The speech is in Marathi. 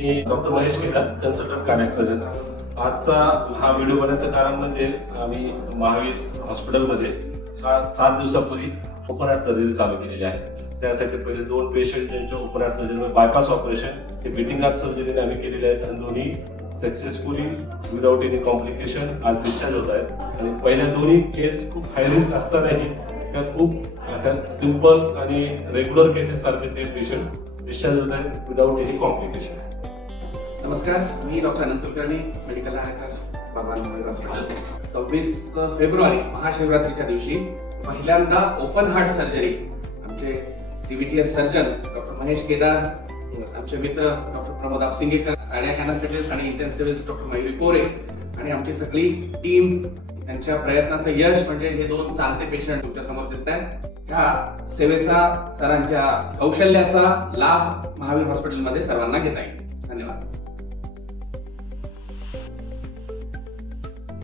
मी doctor Mahesh Kedar, consultant cardiac surgeon. आजचा हा व्हिडिओ बनवण्याचं कारण म्हणजे आम्ही महावीर हॉस्पिटलमध्ये 7 दिवसापूर्वी ओपन हार्ट सर्जरी चालू केलेली आहे। त्यासाठी पहिले 2 पेशंट ज्यांच्या open heart surgery bypass operation हे बीटिंग हार्ट सर्जरी आम्ही केलेले आहेत आणि दोन्ही सक्सेसफुली विदाउट एनी कॉम्प्लिकेशन आज डिस्चार्ज होत आहेत। आणि पहिल्या दोन्ही केस खूप हाय रिस्क असतानाही त्या खूप अशा सिंपल आणि रेग्युलर केसेस सारखे ते पेशंट डिस्चार्ज होत आहेत विदाउट एनी कॉम्प्लिकेशन। नमस्कार, मी डॉक्टर अनंत कुलकर्णी, मेडिकल डायरेक्टर भगवान महावीर हॉस्पिटल। 26 फेब्रुवारी महाशिवरात्रीच्या दिवशी पहिल्यांदा ओपन हार्ट सर्जरी आमचे सीबीटीएस सर्जन डॉक्टर महेश केदार, आमचे मित्र डॉक्टर प्रमोद आपसिंगेकर, कार्डियक अॅनेस्थेटिस्ट आणि इंटेन्सिव्हिस्ट डॉक्टर मयुरी कोरे आणि आमची सगळी टीम यांच्या प्रयत्नाचं यश म्हणजे हे 2 चालते पेशंट तुमच्या समोर दिसत आहेत। ह्या सेवेचा, सरांच्या कौशल्याचा लाभ महावीर हॉस्पिटलमध्ये सर्वांना घेता येईल। धन्यवाद।